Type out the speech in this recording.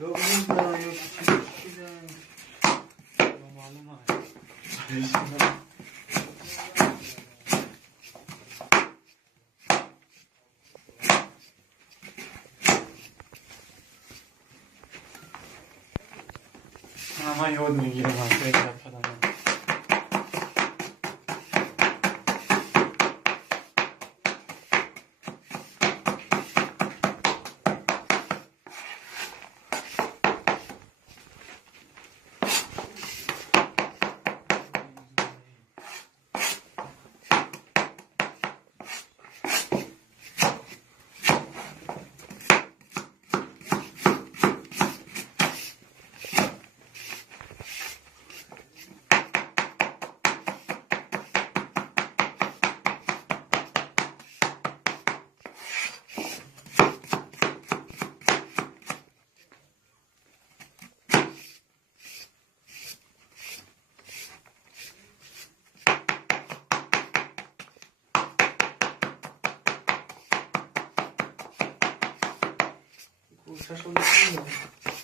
کلاب نمیدارن یا چی دارن یا معلوم هست من یاد میگیرم از فکر خودم کوشش رو میکنم